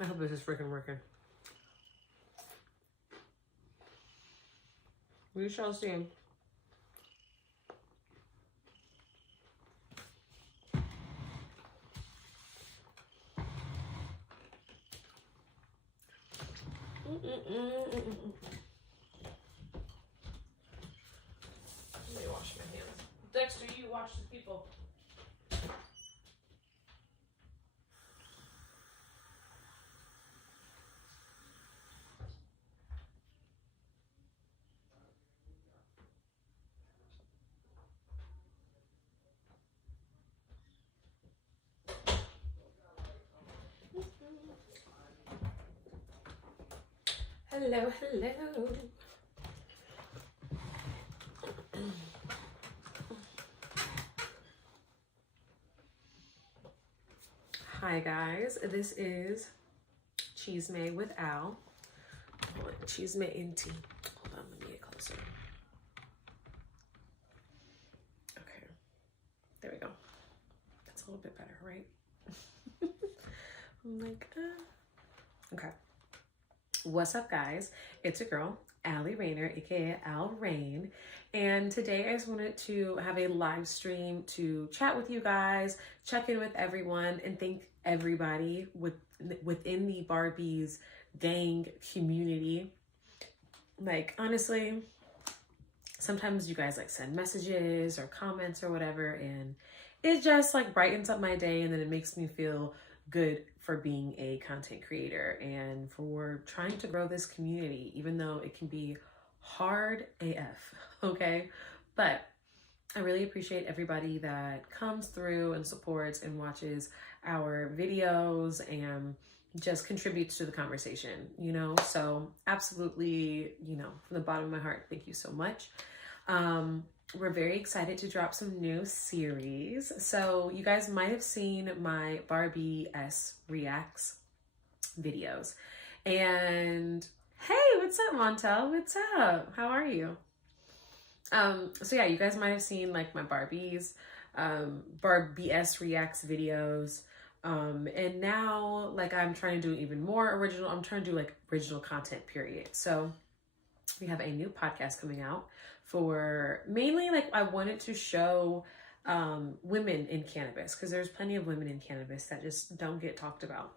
I hope this is freaking working. We shall see. Let me wash my hands. Dexter, you watch the people. Hello, hello. Hi guys, this is Cheese May with Al. Cheese May in tea. Hold on, let me get closer. Okay, there we go. That's a little bit better, right? I'm like, okay. What's up, guys? It's your girl, Allie Rayner, aka Al Rain, and today I just wanted to have a live stream to chat with you guys, check in with everyone, and thank everybody within the Barbies gang community. Like, honestly, sometimes you guys like send messages or comments or whatever, and it just like brightens up my day, and then it makes me feel good for being a content creator and for trying to grow this community, even though it can be hard AF, okay? But I really appreciate everybody that comes through and supports and watches our videos and just contributes to the conversation, you know? So absolutely, you know, from the bottom of my heart, thank you so much. We're very excited to drop some new series. So you guys might have seen my Barbie S Reacts videos. And hey, what's up, Montel? What's up? How are you? So yeah, you guys might have seen like my Barbie S Reacts videos. And now like I'm trying to do even more original. I'm trying to do like original content, period. So we have a new podcast coming out for mainly like I wanted to show women in cannabis, because there's plenty of women in cannabis that just don't get talked about.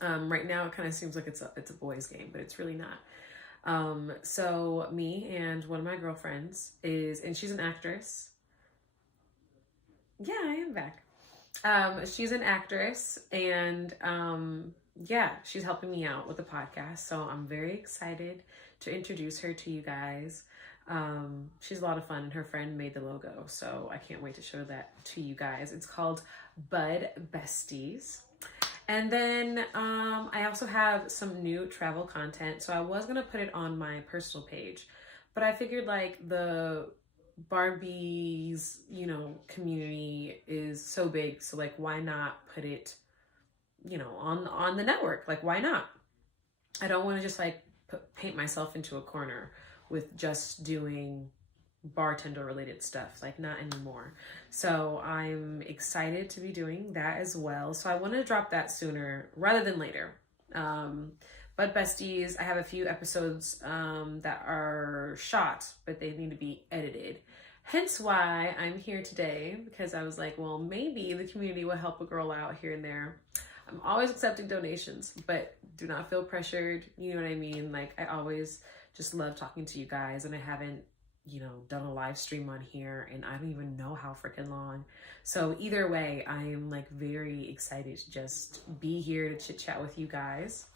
Right now it kind of seems like it's a boys game, but it's really not. So me and one of my girlfriends and she's an actress. Yeah, I am back. She's an actress, and yeah, she's helping me out with the podcast. So I'm very excited to introduce her to you guys. She's a lot of fun, and her friend made the logo, so I can't wait to show that to you guys. It's called Bud Besties. And then I also have some new travel content. So I was gonna put it on my personal page, but I figured like the Barbies, you know, community is so big, so like why not put it, you know, on the network? Like, why not? I don't want to just like paint myself into a corner with just doing bartender related stuff, like not anymore. So I'm excited to be doing that as well. So I want to drop that sooner rather than later. But Besties, I have a few episodes that are shot, but they need to be edited. Hence why I'm here today, because I was like, well, maybe the community will help a girl out here and there. I'm always accepting donations, but do not feel pressured. You know what I mean? Like, I always just love talking to you guys, and I haven't, you know, done a live stream on here, and I don't even know how freaking long. So either way, I am like very excited to just be here to chit chat with you guys.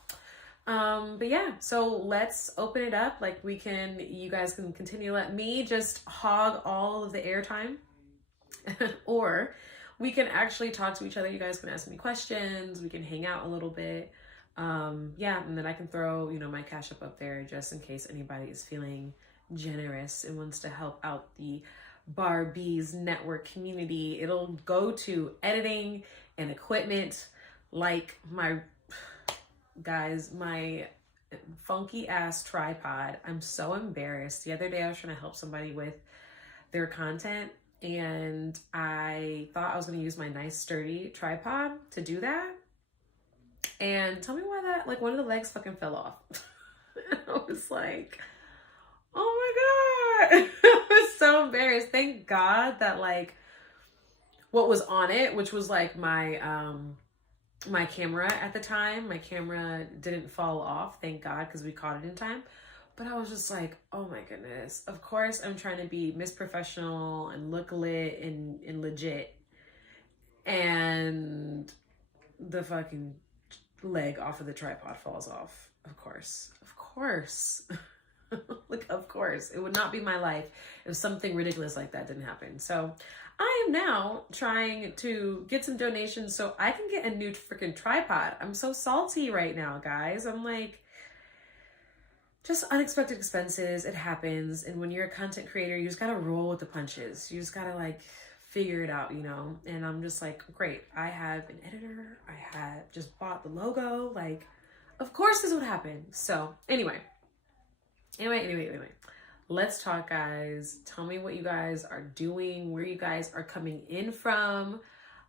But yeah, so let's open it up. Like you guys can continue to let me just hog all of the airtime, or we can actually talk to each other. You guys can ask me questions. We can hang out a little bit. Yeah, and then I can throw, you know, my cash up there just in case anybody is feeling generous and wants to help out the Barbies network community. It'll go to editing and equipment, like my funky ass tripod. I'm so embarrassed. The other day I was trying to help somebody with their content, and I thought I was going to use my nice sturdy tripod to do that. And tell me why that, like, one of the legs fucking fell off. I was like, oh my God. I was so embarrassed. Thank God that, like, what was on it, which was like my camera at the time, my camera didn't fall off, thank God, because we caught it in time. But I was just like, oh my goodness. Of course I'm trying to be Miss Professional and look lit and legit. And the fucking leg off of the tripod falls off. Of course. Of course. Like, of course. It would not be my life if something ridiculous like that didn't happen. So I am now trying to get some donations so I can get a new freaking tripod. I'm so salty right now, guys. I'm like, just unexpected expenses. It happens. And when you're a content creator, you just got to roll with the punches. You just got to, like, figure it out, you know? And I'm just like, great. I have an editor. I have just bought the logo. Like, of course this would happen. So anyway. Let's talk, guys. Tell me what you guys are doing, where you guys are coming in from.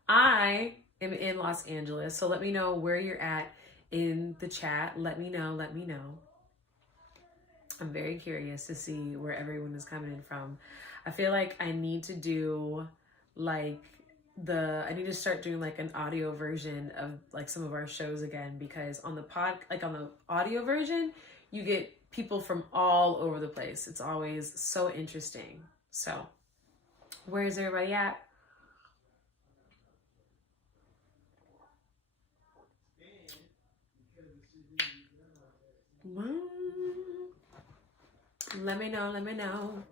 I am in Los Angeles, so let me know where you're at in the chat. Let me know. I'm very curious to see where everyone is coming in from. I feel like I need to do, like, I need to start doing, like, an audio version of, like, some of our shows again, because on the on the audio version, you get people from all over the place. It's always so interesting. So, where's everybody at? Let me know.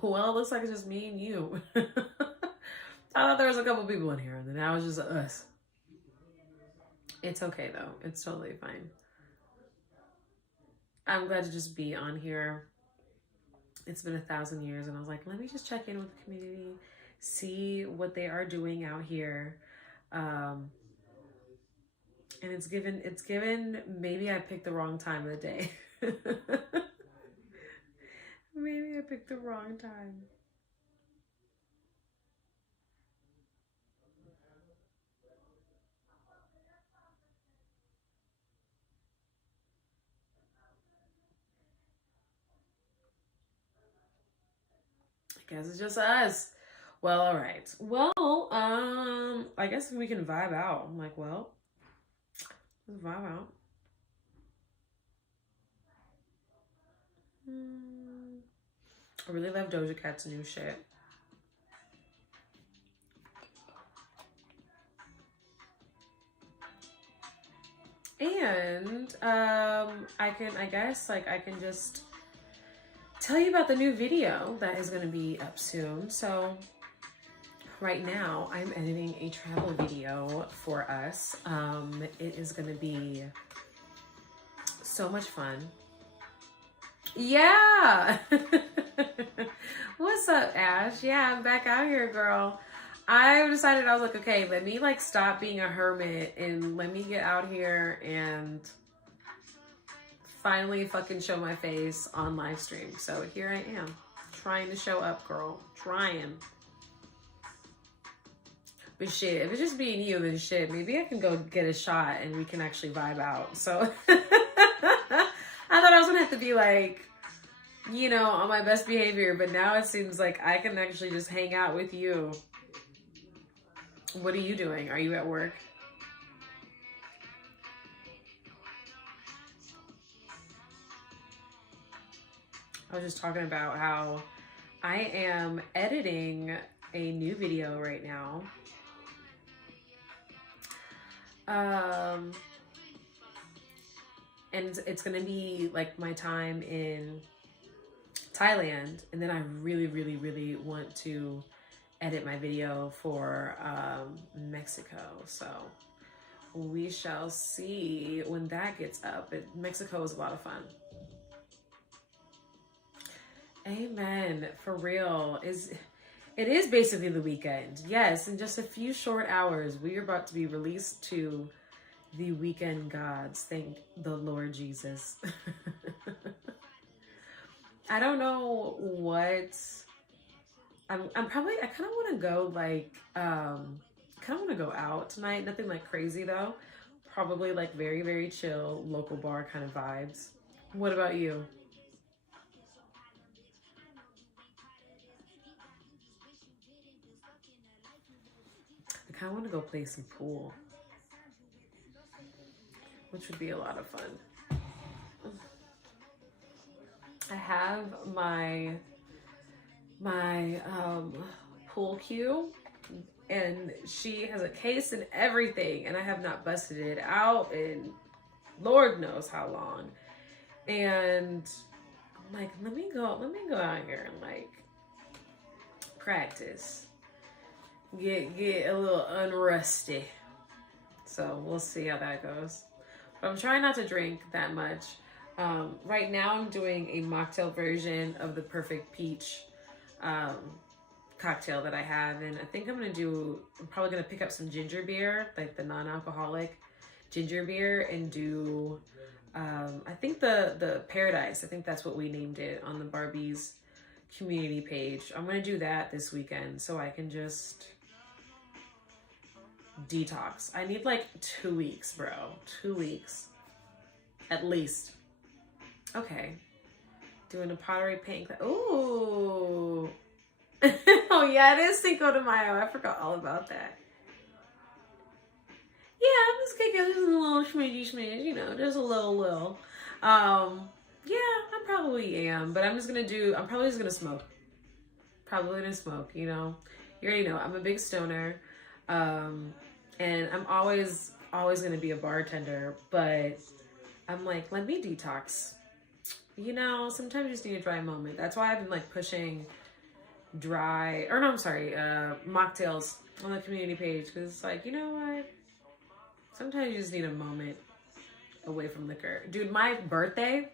Well, it looks like it's just me and you. I thought there was a couple people in here, and then now it's just us. It's okay, though. It's totally fine. I'm glad to just be on here. It's been 1,000 years, and I was like, let me just check in with the community, see what they are doing out here. And it's given, maybe I picked the wrong time of the day. Maybe I picked the wrong time. I guess it's just us. Well, all right. Well, I guess we can vibe out. I'm like, well, let's vibe out. I really love Doja Cat's new shit. And I can just tell you about the new video that is going to be up soon. So right now I'm editing a travel video for us. It is going to be so much fun. Yeah. What's up, Ash? Yeah, I'm back out here, girl. I decided, I was like, okay, let me, like, stop being a hermit and let me get out here and finally fucking show my face on live stream. So here I am, trying to show up, girl. Trying. But shit, if it's just being you, then shit, maybe I can go get a shot and we can actually vibe out. So I thought I was gonna have to be like, you know, on my best behavior, but now it seems like I can actually just hang out with you. What are you doing? Are you at work? I was just talking about how I am editing a new video right now. And it's gonna be like my time in Thailand, and then I really, really, really want to edit my video for Mexico. So we shall see when that gets up. Mexico is a lot of fun. Amen. For real. It is basically the weekend. Yes, in just a few short hours, we are about to be released to the weekend gods. Thank the Lord Jesus. I don't know what I'm probably I kind of want to go like kind of want to go out tonight. Nothing like crazy though. Probably like very very chill local bar kind of vibes. What about you? I kind of want to go play some pool, which would be a lot of fun. I have my pool cue, and she has a case and everything, and I have not busted it out in Lord knows how long. And I'm like, let me go out here and like practice, get a little unrusty. So we'll see how that goes. But I'm trying not to drink that much. Right now I'm doing a mocktail version of the perfect peach um, cocktail that I have. And I think I'm probably going to pick up some ginger beer, like the non-alcoholic ginger beer, and do, I think the Paradise, I think that's what we named it on the Barbie's community page. I'm going to do that this weekend so I can just detox. I need like 2 weeks, bro. 2 weeks. At least. Okay. Doing a pottery paint class. Ooh. Oh yeah, it is Cinco de Mayo. I forgot all about that. Yeah, I'm just kicking just a little schmidgy, just a little. Yeah, I probably am, but I'm probably just gonna smoke. Probably gonna smoke, You already know, I'm a big stoner. And I'm always gonna be a bartender, but I'm like, let me detox. Sometimes you just need a dry moment. That's why I've been like pushing mocktails on the community page, because it's like, you know what? Sometimes you just need a moment away from liquor. Dude, my birthday.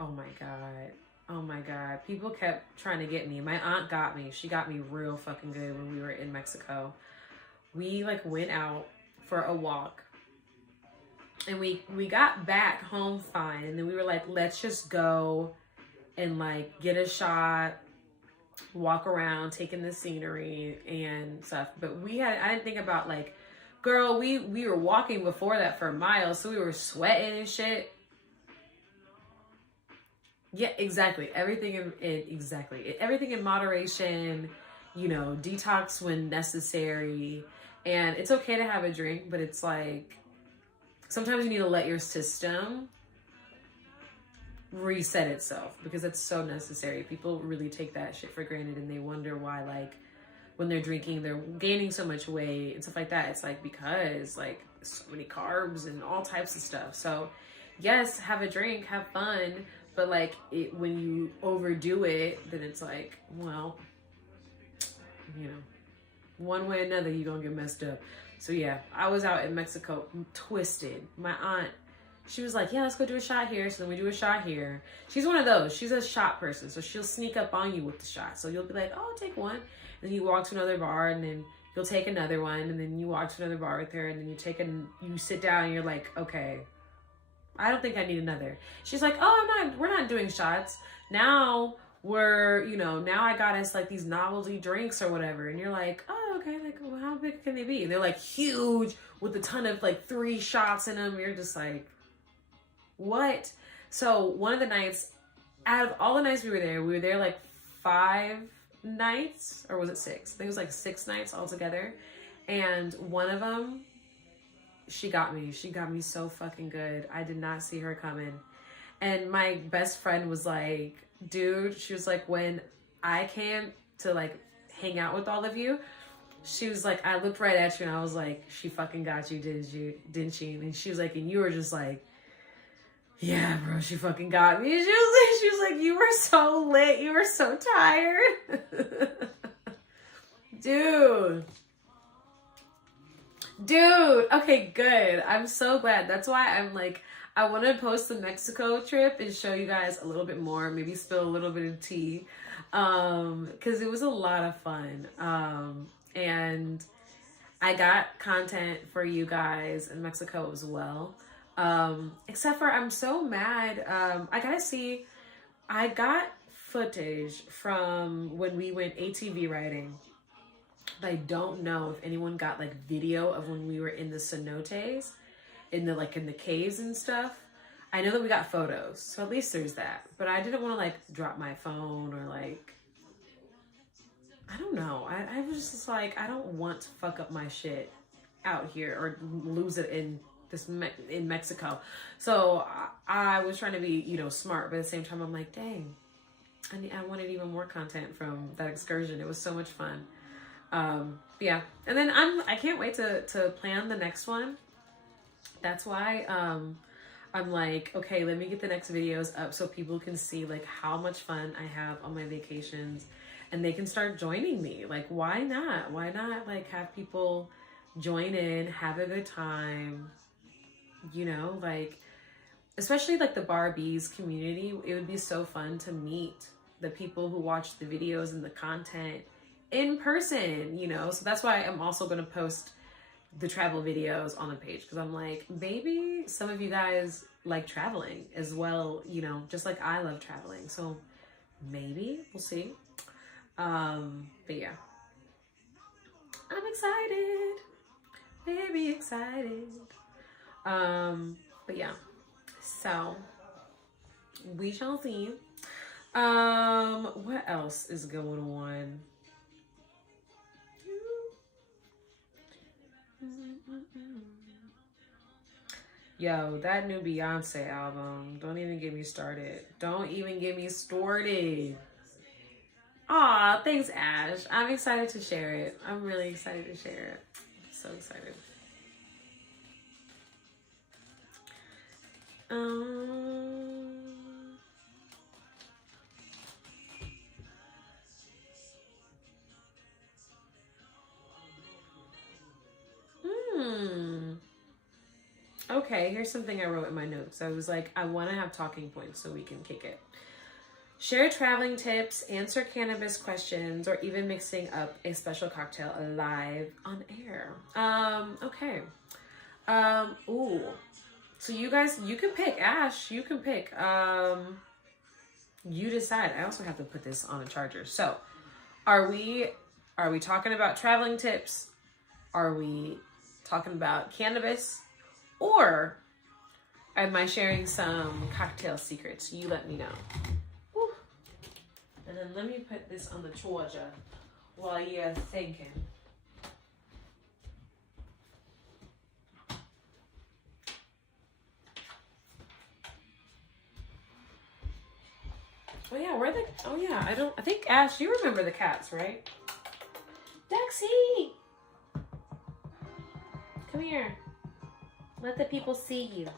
Oh my God. Oh my God. People kept trying to get me. My aunt got me. She got me real fucking good when we were in Mexico. We like went out for a walk. And we got back home fine. And then we were like, let's just go and like get a shot, walk around, taking the scenery and stuff. But I didn't think about like, girl, we were walking before that for miles. So we were sweating and shit. Yeah, exactly. Everything in moderation, detox when necessary. And it's okay to have a drink, but it's like, sometimes you need to let your system reset itself, because it's so necessary. People really take that shit for granted, and they wonder why, like, when they're drinking, they're gaining so much weight and stuff like that. It's like, because like so many carbs and all types of stuff. So yes, have a drink, have fun, but like when you overdo it, then it's like, well, one way or another, you're gonna get messed up. So yeah, I was out in Mexico twisted. My aunt, she was like, yeah, let's go do a shot here. So then we do a shot here. She's one of those. She's a shot person. So she'll sneak up on you with the shot. So you'll be like, oh, I'll take one. And then you walk to another bar, and then you'll take another one. And then you walk to another bar with her, and then you sit down, and you're like, okay, I don't think I need another. She's like, oh, we're not doing shots. Now now I got us like these novelty drinks or whatever. And you're like, oh, okay, like, well, how big can they be? And they're like huge with a ton of like 3 shots in them. You're just like, what? So one of the nights, out of all the nights we were there like 5 nights, or was it 6? I think it was like 6 nights altogether. And one of them, she got me so fucking good. I did not see her coming. And my best friend was like, dude, she was like, when I came to like hang out with all of you, she was like, I looked right at you and I was like, she fucking got you, didn't she? And she was like, and you were just like, yeah, bro, she fucking got me. She was like, you were so lit, you were so tired. Dude, okay, good. I'm so glad. That's why I'm like, I want to post the Mexico trip and show you guys a little bit more, maybe spill a little bit of tea, because it was a lot of fun. And I got content for you guys in Mexico as well. Except for I'm so mad. I got footage from when we went ATV riding. But I don't know if anyone got like video of when we were in the cenotes, in the caves and stuff. I know that we got photos, so at least there's that. But I didn't want to like drop my phone or like, I don't know. I was just like, I don't want to fuck up my shit out here or lose it in Mexico. So I was trying to be, smart, but at the same time I'm like, dang, I wanted even more content from that excursion. It was so much fun. Yeah, and then I can't wait to plan the next one. That's why I'm like, okay, let me get the next videos up so people can see like how much fun I have on my vacations, and they can start joining me. Like, why not like have people join in, have a good time, like, especially like the Barbies community. It would be so fun to meet the people who watch the videos and the content in person, so that's why I'm also going to post the travel videos on the page, because I'm like, maybe some of you guys like traveling as well, just like I love traveling. So maybe we'll see. But yeah, I'm excited, very excited. But yeah, so we shall see. What else is going on? Yo, that new Beyonce album. Don't even get me started. Don't even get me started. Aw, thanks, Ash. I'm excited to share it. I'm really excited to share it. I'm so excited. Okay, here's something I wrote in my notes. I was like, I want to have talking points so we can kick it. Share traveling tips, answer cannabis questions, or even mixing up a special cocktail live on air. Okay. Ooh. So you guys, you can pick. Ash, you can pick. You decide. I also have to put this on a charger. So, are we talking about traveling tips? Are we talking about cannabis? Or am I sharing some cocktail secrets? You let me know. Whew. And then let me put this on the charger while you're thinking. I think Ash, you remember the cats, right? Dexy! Come here. Let the people see you.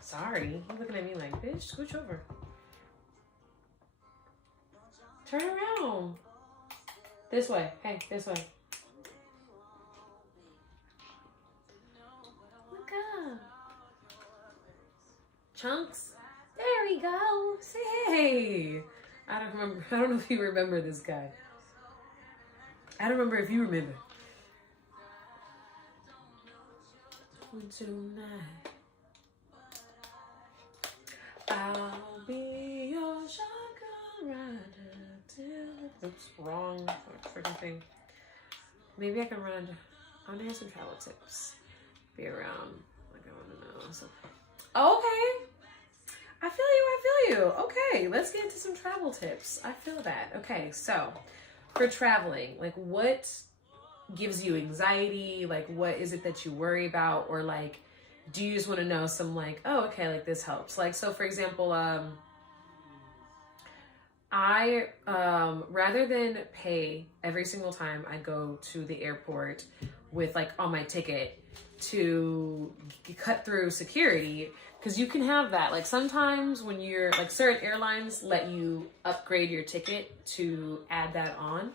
Sorry. You're looking at me like, bitch, scooch over. Turn around. This way. Hey, this way. Look up. Chunks. There we go. Say hey. I don't know if you remember this guy. I don't remember if you remember. Tonight, I'll be your shotgun rider till. Oops, wrong freaking thing. Maybe I can run into. I want to have some travel tips. Be around. Like, I want to know. So, okay. I feel you. Okay, let's get into some travel tips. I feel that. Okay, so for traveling, like, what gives you anxiety? Like, what is it that you worry about? Or like, do you just want to know some like, oh, okay, like this helps? Like, so for example, I rather than pay every single time I go to the airport with like on my ticket to cut through security, because you can have that. Like sometimes when you're like, certain airlines let you upgrade your ticket to add that on,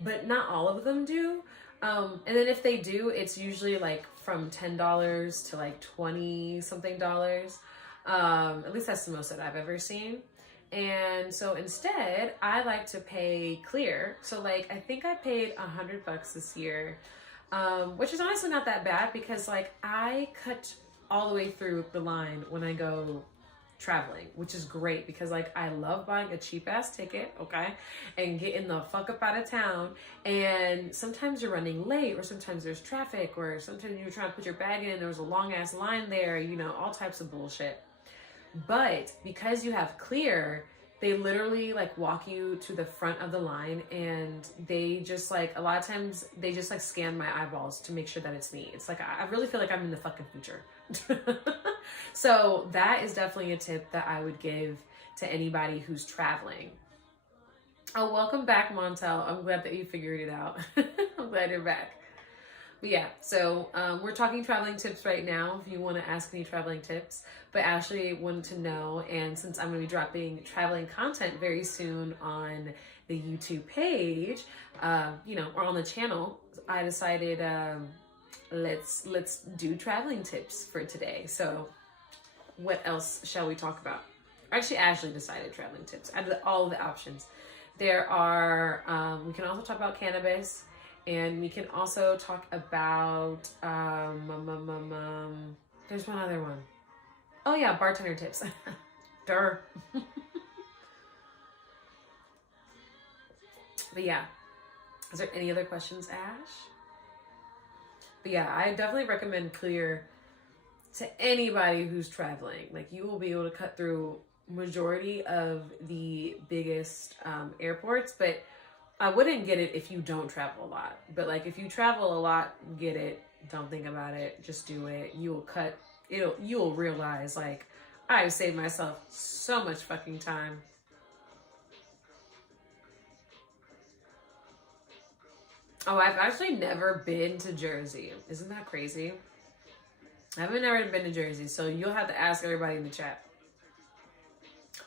but not all of them do. And then if they do, it's usually like from $10 to like 20 something dollars. At least that's the most that I've ever seen. And so instead, I like to pay clear. So like, I think I paid $100 this year, which is honestly not that bad because like I cut all the way through the line when I go traveling, which is great because like I love buying a cheap ass ticket, okay, and getting the fuck up out of town. And sometimes you're running late, or sometimes there's traffic, or sometimes you're trying to put your bag in and there was a long ass line there, you know, all types of bullshit. But because you have clear, they literally like walk you to the front of the line, and they just like, a lot of times they just like scan my eyeballs to make sure that it's me. It's like, I really feel like I'm in the fucking future. So that is definitely a tip that I would give to anybody who's traveling. Oh, welcome back, Montel. I'm glad that you figured it out. I'm glad you're back. But yeah, so we're talking traveling tips right now if you want to ask any traveling tips. But Ashley wanted to know, and since I'm going to be dropping traveling content very soon on the YouTube page, you know, or on the channel, I decided let's do traveling tips for today. So what else shall we talk about? Actually, Ashley decided traveling tips out of all of the options. There are, we can also talk about cannabis. And we can also talk about, there's one other one. Oh yeah, bartender tips. Durr. But yeah, is there any other questions, Ash? But yeah, I definitely recommend clear to anybody who's traveling. Like, you will be able to cut through majority of the biggest airports, but I wouldn't get it if you don't travel a lot. But like, if you travel a lot, get it. Don't think about it. Just do it. You will realize like, I've saved myself so much fucking time. Oh, I've actually never been to Jersey. Isn't that crazy? I haven't never been to Jersey, so you'll have to ask everybody in the chat.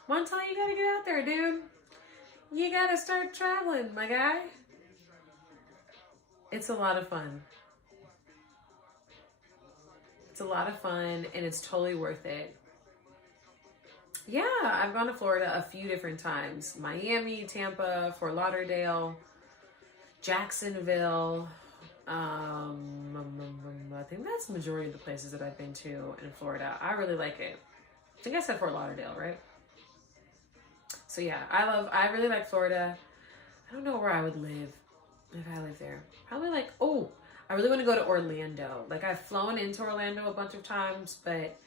Montel, you gotta get out there, dude. You gotta start traveling, my guy. It's a lot of fun. It's a lot of fun, and it's totally worth it. Yeah, I've gone to Florida a few different times. Miami, Tampa, Fort Lauderdale, Jacksonville. I think that's the majority of the places that I've been to in Florida. I really like it. I think I said Fort Lauderdale, right? So yeah, I really like Florida. I don't know where I would live if I lived there. Probably like, oh, I really want to go to Orlando. Like, I've flown into Orlando a bunch of times, but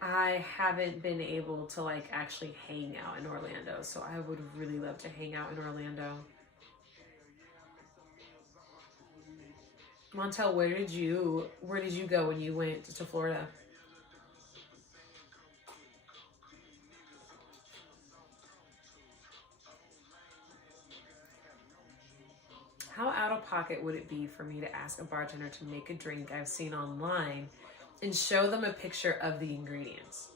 I haven't been able to like actually hang out in Orlando. So I would really love to hang out in Orlando. Montel, where did you go when you went to Florida? How out of pocket would it be for me to ask a bartender to make a drink I've seen online and show them a picture of the ingredients?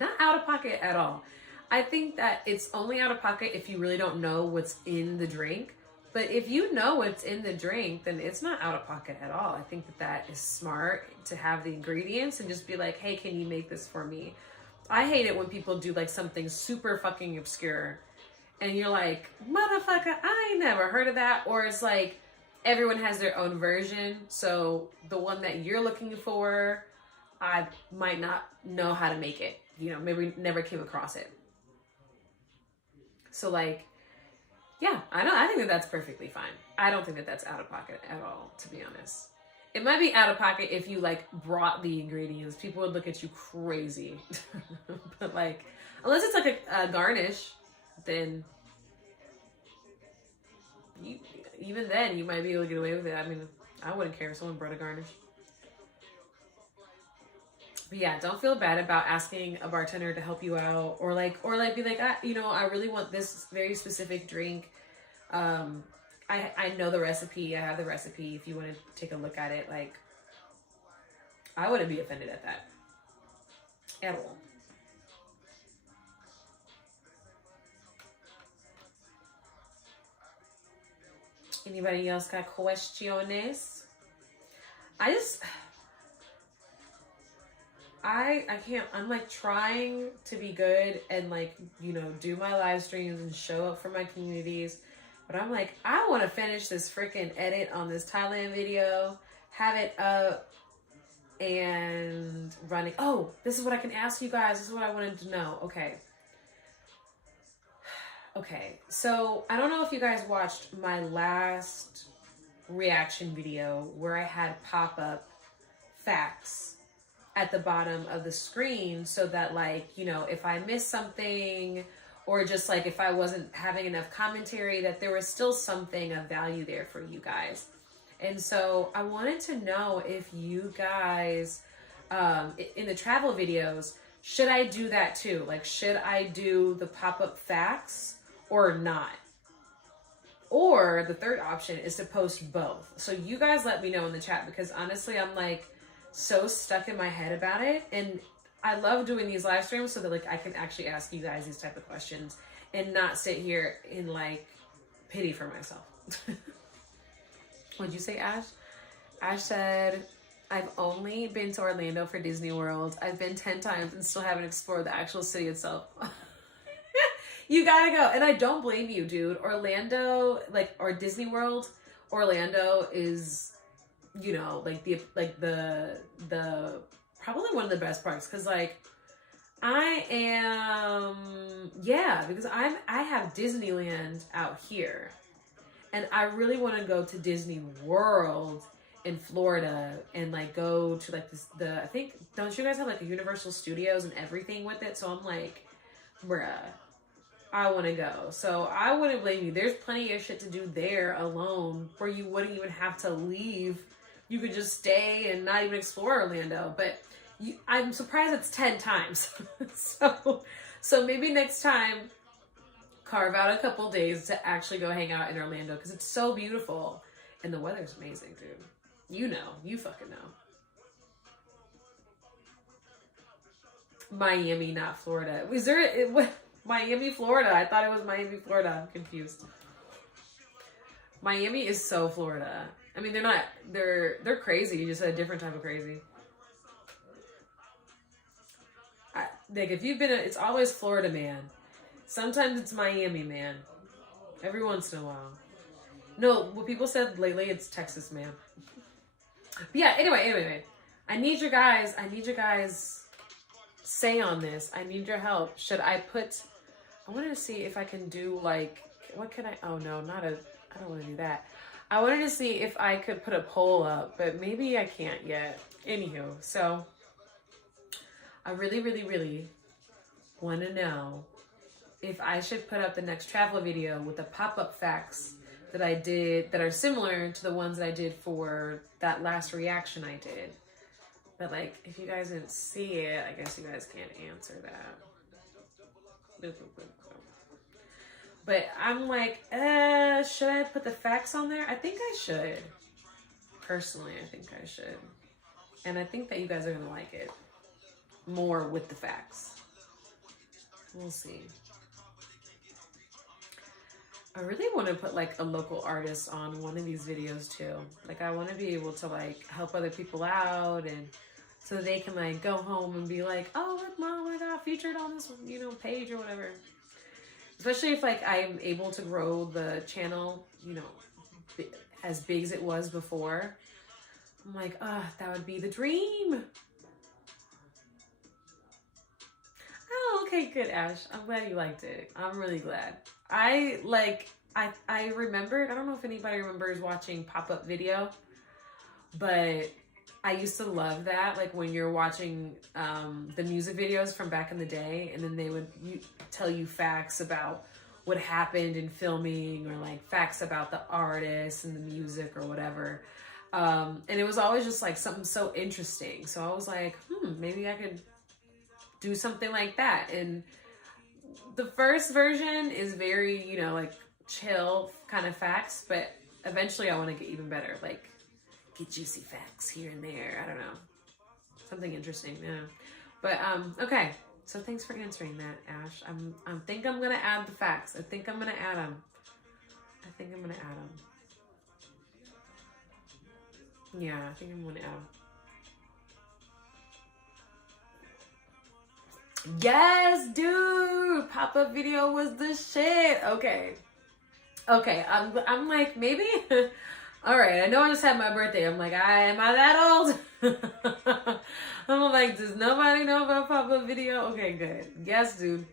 Not out of pocket at all. I think that it's only out of pocket if you really don't know what's in the drink. But if you know what's in the drink, then it's not out of pocket at all. I think that is smart to have the ingredients and just be like, hey, can you make this for me? I hate it when people do like something super fucking obscure and you're like, motherfucker, I ain't never heard of that. Or it's like, everyone has their own version. So the one that you're looking for, I might not know how to make it. You know, maybe never came across it. So like, yeah, I think that that's perfectly fine. I don't think that that's out of pocket at all, to be honest. It might be out of pocket if you like brought the ingredients. People would look at you crazy. But like, unless it's like a garnish, then even then you might be able to get away with it. I mean, I wouldn't care if someone brought a garnish. But yeah, don't feel bad about asking a bartender to help you out, or be like, you know, I really want this very specific drink. I know the recipe. I have the recipe. If you want to take a look at it, like, I wouldn't be offended at that at all. Anybody else got questions? I can't, I'm like trying to be good and like, you know, do my live streams and show up for my communities. But I'm like, I want to finish this freaking edit on this Thailand video, have it up and running. Oh, this is what I can ask you guys. This is what I wanted to know. Okay. Okay. So I don't know if you guys watched my last reaction video where I had pop-up facts at the bottom of the screen so that, like, you know, if I missed something or just like if I wasn't having enough commentary, that there was still something of value there for you guys. And so I wanted to know if you guys, in the travel videos, should I do that too? Like, should I do the pop-up facts or not? Or the third option is to post both. So you guys let me know in the chat, because honestly, I'm like so stuck in my head about it. And I love doing these live streams so that like I can actually ask you guys these type of questions and not sit here in like pity for myself. What'd you say, Ash? Ash said, I've only been to Orlando for Disney World. I've been 10 times and still haven't explored the actual city itself. You gotta go. And I don't blame you, dude. Orlando, like, or Disney World, Orlando is, you know, like the probably one of the best parks. Cause like I am, yeah, because I have Disneyland out here. And I really want to go to Disney World in Florida and like go to like I think, don't you guys have like a Universal Studios and everything with it? So I'm like, bruh, I want to go. So I wouldn't blame you. There's plenty of shit to do there alone where you wouldn't even have to leave. You could just stay and not even explore Orlando. But I'm surprised it's 10 times. So maybe next time, carve out a couple days to actually go hang out in Orlando, because it's so beautiful and the weather's amazing, dude. You know, you fucking know. Miami, not Florida. Was there Miami, Florida? I thought it was Miami, Florida. I'm confused. Miami is so Florida. I mean, they're crazy, just a different type of crazy. Like if you've been, it's always Florida, man. Sometimes it's Miami, man. Every once in a while. No, what people said lately, it's Texas, man. But yeah, anyway. I need your guys' say on this. I need your help. Should I wanted to see if I can do like, what can I, oh no, I don't want to do that. I wanted to see if I could put a poll up, but maybe I can't yet. Anywho, so I really, really, really want to know if I should put up the next travel video with the pop-up facts that I did that are similar to the ones that I did for that last reaction I did. But like, if you guys didn't see it, I guess you guys can't answer that. But I'm like, should I put the facts on there? I think I should. Personally, I think I should. And I think that you guys are going to like it more with the facts. We'll see. I really want to put like a local artist on one of these videos too. Like I want to be able to like help other people out, and so they can like go home and be like, oh, look, Mom, I got featured on this, you know, page or whatever. Especially if like I'm able to grow the channel, you know, as big as it was before. I'm like, that would be the dream. Oh, okay, good, Ash. I'm glad you liked it. I'm really glad. I remembered, I don't know if anybody remembers watching pop-up video, but I used to love that. Like when you're watching the music videos from back in the day, and then they would tell you facts about what happened in filming, or like facts about the artist and the music or whatever. And it was always just like something so interesting. So I was like, maybe I could do something like that. And the first version is very, you know, like chill kind of facts, but eventually I want to get even better. Like get juicy facts here and there. I don't know. Something interesting. Yeah. But, okay. So thanks for answering that, Ash. I think I'm going to add the facts. I think I'm going to add them. Yeah, I think I'm gonna add. Yes, dude, pop-up video was the shit. Okay. I'm like, maybe. All right, I know I just had my birthday. I'm like, am I that old? I'm like, does nobody know about pop-up video? Okay, good. Yes, dude.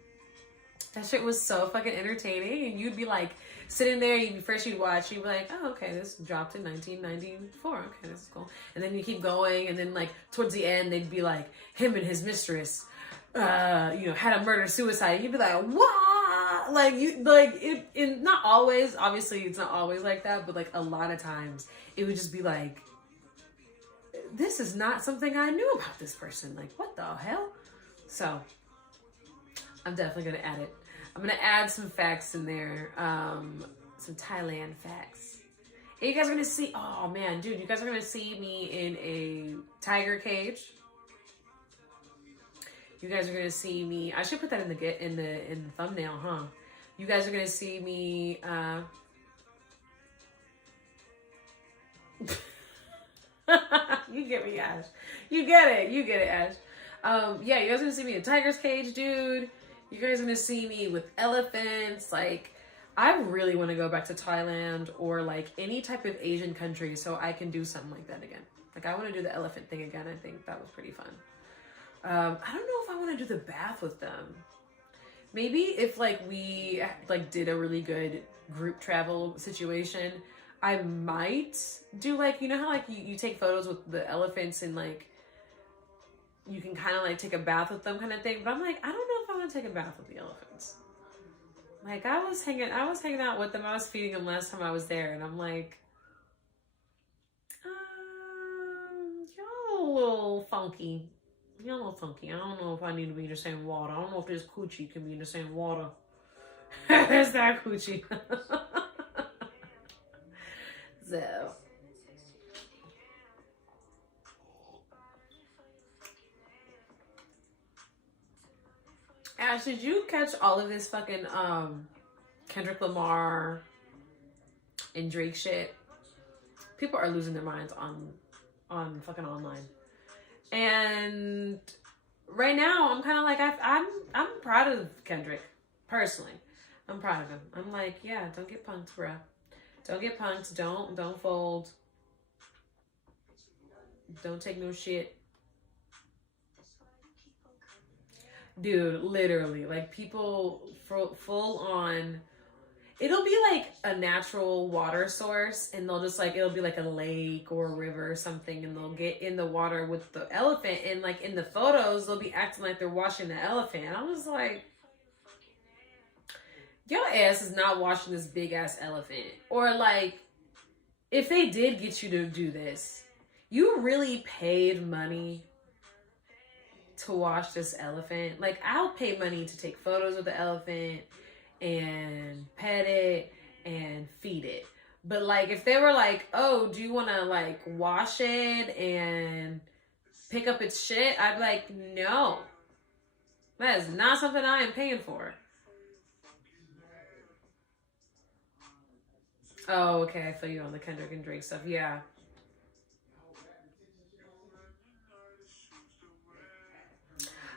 That shit was so fucking entertaining. And you'd be like sitting there, you'd watch, you'd be like, oh, okay, this dropped in 1994. Okay, this is cool. And then you keep going, and then like towards the end, they'd be like, him and his mistress, had a murder suicide. And you'd be like, what? Like it not always, obviously it's not always like that, but like a lot of times it would just be like, this is not something I knew about this person. Like, what the hell? So I'm definitely gonna add it. I'm gonna add some facts in there, some Thailand facts. And you guys are gonna see. Oh man, dude, you guys are gonna see me in a tiger cage. You guys are gonna see me. I should put that in the thumbnail, huh? You guys are gonna see me. You get me, Ash. You get it, Ash. Yeah, you guys are gonna see me in a tiger's cage, dude. You guys are gonna see me with elephants. Like, I really want to go back to Thailand or like any type of Asian country so I can do something like that again. Like, I want to do the elephant thing again. I think that was pretty fun. I don't know if I want to do the bath with them. Maybe if like we like did a really good group travel situation, I might do like, you know how like you take photos with the elephants and like you can kind of like take a bath with them kind of thing. But I'm like, I don't know if I want to take a bath with the elephants. Like I was hanging out with them. I was feeding them last time I was there, and I'm like, y'all a little funky. You're a little funky. I don't know if I need to be in the same water. I don't know if this coochie can be in the same water. There's that coochie. So. Ash, did you catch all of this fucking Kendrick Lamar and Drake shit? People are losing their minds on fucking online. And right now, I'm kind of like, I'm proud of Kendrick, personally. I'm proud of him. I'm like, yeah, don't get punked, bruh. Don't get punked. Don't fold. Don't take no shit. Dude, literally, like people full on. It'll be like a natural water source, and they'll just like, it'll be like a lake or a river or something, and they'll get in the water with the elephant, and like in the photos, they'll be acting like they're washing the elephant. I'm just like, your ass is not washing this big ass elephant. Or like, if they did get you to do this, you really paid money to wash this elephant. Like, I'll pay money to take photos of the elephant and pet it and feed it. But like, if they were like, oh, do you want to like wash it and pick up its shit? I'd be like, no, that is not something I am paying for. Oh, okay, I feel you on the Kendrick and Drake stuff. Yeah.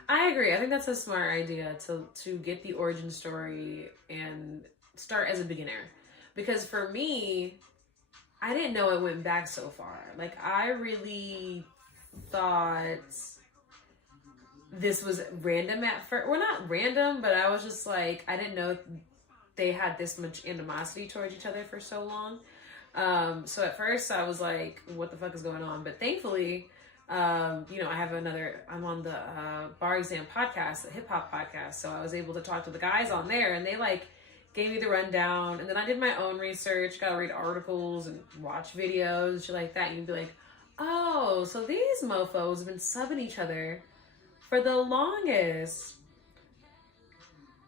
I agree. I think that's a smart idea to get the origin story and start as a beginner. Because for me, I didn't know it went back so far. Like, I really thought this was random at first. Well, not random, but I was just like, I didn't know they had this much animosity towards each other for so long. So at first I was like, what the fuck is going on? But thankfully, I'm on the Bar Exam podcast, the hip hop podcast. So I was able to talk to the guys on there, and they like gave me the rundown. And then I did my own research, got to read articles and watch videos, shit like that. And you'd be like, oh, so these mofos have been subbing each other for the longest.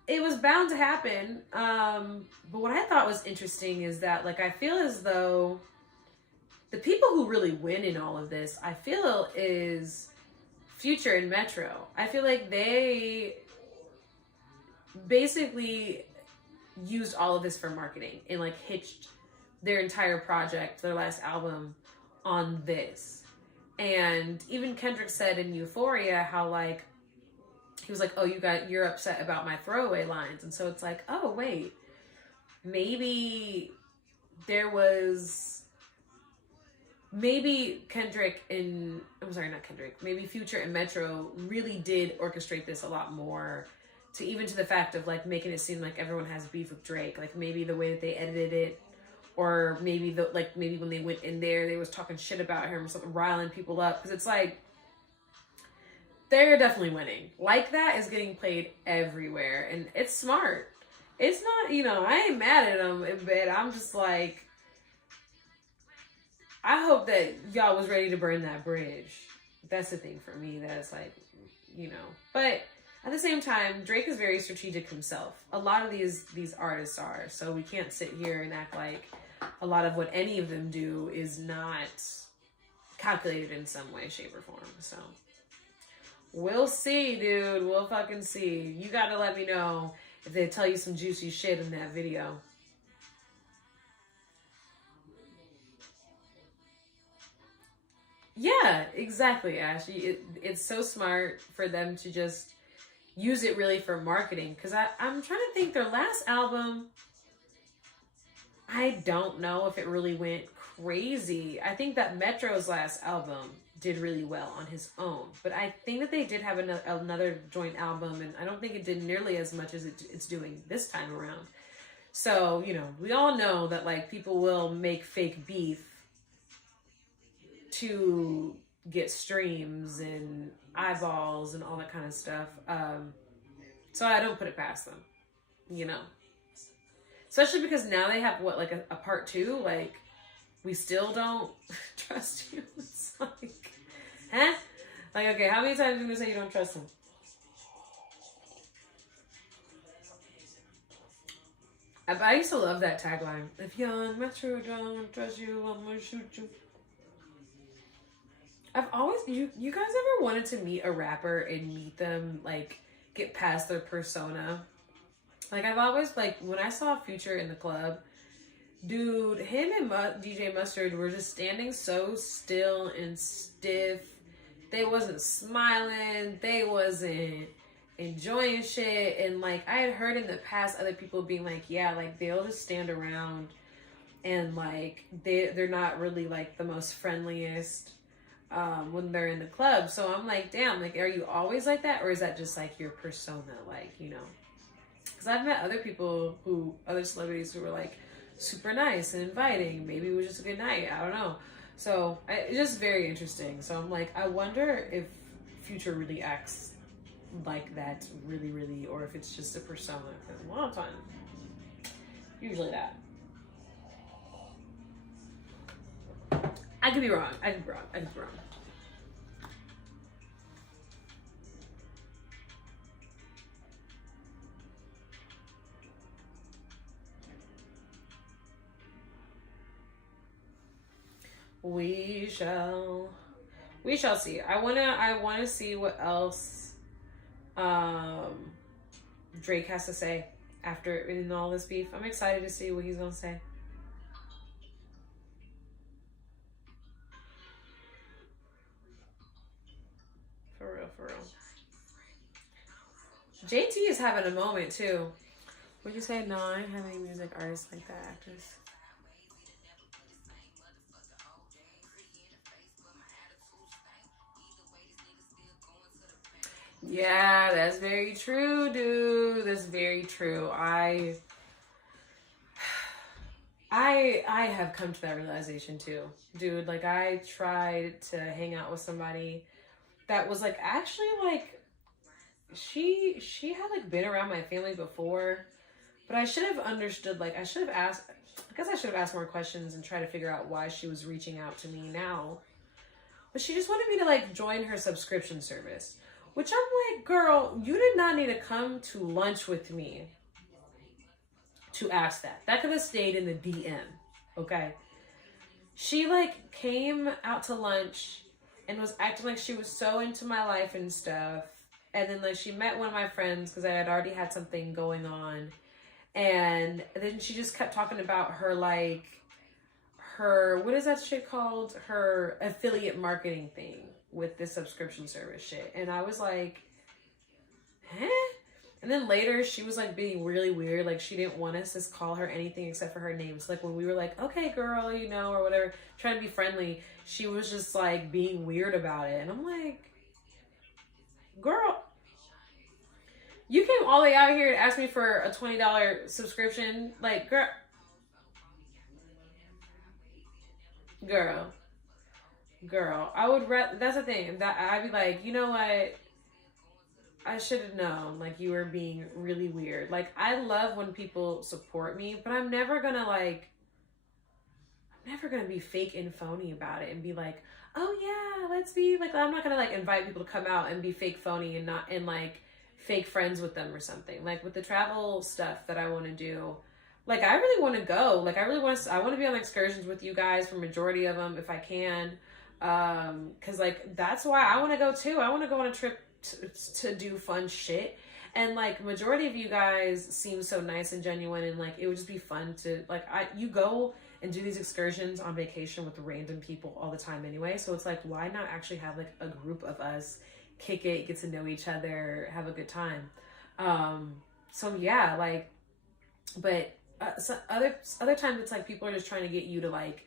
It was bound to happen. But what I thought was interesting is that, like, I feel as though the people who really win in all of this, I feel, is Future and Metro. I feel like they basically used all of this for marketing and like hitched their entire project, their last album, on this. And even Kendrick said in Euphoria how like he was like, oh, you're upset about my throwaway lines. And so it's like, oh wait, maybe there was maybe maybe Future and Metro really did orchestrate this a lot more, to even to the fact of like making it seem like everyone has beef with Drake. Like maybe the way that they edited it, or maybe maybe when they went in there, they was talking shit about him or something, riling people up. Because it's like, they're definitely winning. Like that is getting played everywhere, and it's smart. It's not, I ain't mad at them, but I'm just like, I hope that y'all was ready to burn that bridge. That's the thing for me. That's like, but at the same time, Drake is very strategic himself. A lot of these artists are, so we can't sit here and act like a lot of what any of them do is not calculated in some way, shape, or form. So we'll see, dude. We'll fucking see. You gotta let me know if they tell you some juicy shit in that video. Yeah, exactly, Ashley. It's so smart for them to just use it really for marketing. Because I'm trying to think, their last album, I don't know if it really went crazy. I think that Metro's last album did really well on his own. But I think that they did have another joint album, and I don't think it did nearly as much as it's doing this time around. So, we all know that, like, people will make fake beef to get streams and eyeballs and all that kind of stuff. So I don't put it past them, Especially because now they have, what, like a part 2? Like, we still don't trust you. It's like, huh? Like, okay, how many times are you going to say you don't trust him? I used to love that tagline. If young Metro don't trust you, I'm going to shoot you. I've always, you guys ever wanted to meet a rapper and meet them, like, get past their persona? Like, I've always, like, when I saw Future in the club, dude, him and DJ Mustard were just standing so still and stiff. They wasn't smiling. They wasn't enjoying shit. And, like, I had heard in the past other people being like, yeah, like, they'll just stand around and, like, they're not really, like, the most friendliest when they're in the club. So I'm like, damn, like, are you always like that? Or is that just, like, your persona? Like, because I've met other celebrities who were, like, super nice and inviting. Maybe it was just a good night. I don't know. So it's just very interesting. So I'm like, I wonder if Future really acts like that really, really, or if it's just a persona. Because a lot of time, usually that. I could be wrong. We shall see. I wanna see what else Drake has to say after in all this beef. I'm excited to see what he's gonna say. For real. JT is having a moment too. Would you say no? I ain't have any music artists like that, actors. Yeah, that's very true, dude. That's very true. I have come to that realization too, dude. Like, I tried to hang out with somebody that was like actually like she had like been around my family before, but I should have understood. Like, I should have asked. I guess I should have asked more questions and try to figure out why she was reaching out to me now. But she just wanted me to like join her subscription service. Which I'm like, girl, you did not need to come to lunch with me to ask that. That could have stayed in the DM, okay? She, like, came out to lunch and was acting like she was so into my life and stuff. And then, like, she met one of my friends because I had already had something going on. And then she just kept talking about her, like, her, what is that shit called? Her affiliate marketing thing with this subscription service shit. And I was like, huh? And then later she was like being really weird. Like she didn't want us to call her anything except for her name. So like when we were like, okay, girl, you know, or whatever, trying to be friendly, she was just like being weird about it. And I'm like, girl, you came all the way out here to ask me for a $20 subscription. Like, girl, I would that's the thing. That I'd be like, you know what? I should have known, like, you were being really weird. Like, I love when people support me, but I'm never gonna be fake and phony about it and be like, oh yeah, let's be, like, I'm not gonna, like, invite people to come out and be fake phony and not, and, like, fake friends with them or something. Like, with the travel stuff that I want to do, like, I really want to go. Like, I want to be on excursions with you guys for majority of them if I can. Cause, like, that's why I want to go, too. I want to go on a trip to do fun shit, and like majority of you guys seem so nice and genuine, and like it would just be fun to like you go and do these excursions on vacation with random people all the time anyway, so it's like, why not actually have like a group of us kick it, get to know each other, have a good time. So yeah, like, but so other times it's like people are just trying to get you to like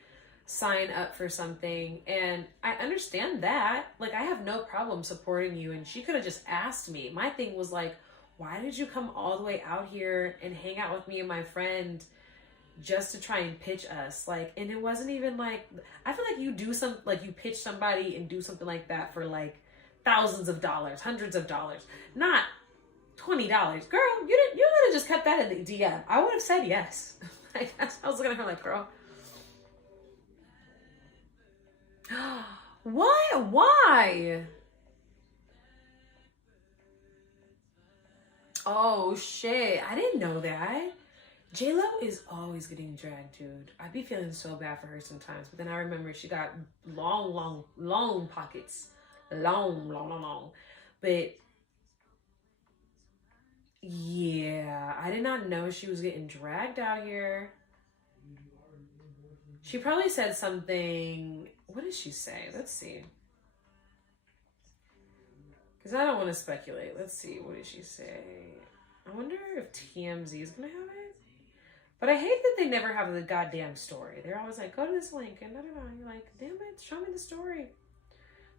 sign up for something, and I understand that. Like, I have no problem supporting you, and she could have just asked me. My thing was like, why did you come all the way out here and hang out with me and my friend just to try and pitch us? Like, and it wasn't even like, I feel like you pitch somebody and do something like that for like thousands of dollars, hundreds of dollars, not $20. Girl, you could have just kept that in the DM. I would have said yes. Like, I was looking at her like, girl, why? Oh shit, I didn't know that. J-Lo is always getting dragged, dude. I be feeling so bad for her sometimes, but then I remember she got long pockets. Long. But yeah, I did not know she was getting dragged out here. She probably said something. What did she say? Let's see. Because I don't want to speculate. Let's see. What did she say? I wonder if TMZ is going to have it. But I hate that they never have the goddamn story. They're always like, go to this link. And you're like, damn it, show me the story.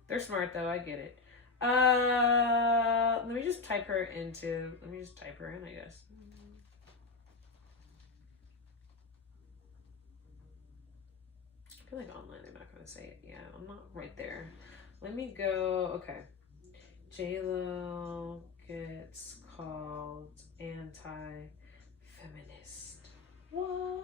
They're smart, though. I get it. Let me just type her in, I guess. I feel like online they're not going to say it. Yeah, I'm not right there. Let me go. Okay. J-Lo gets called anti-feminist. What?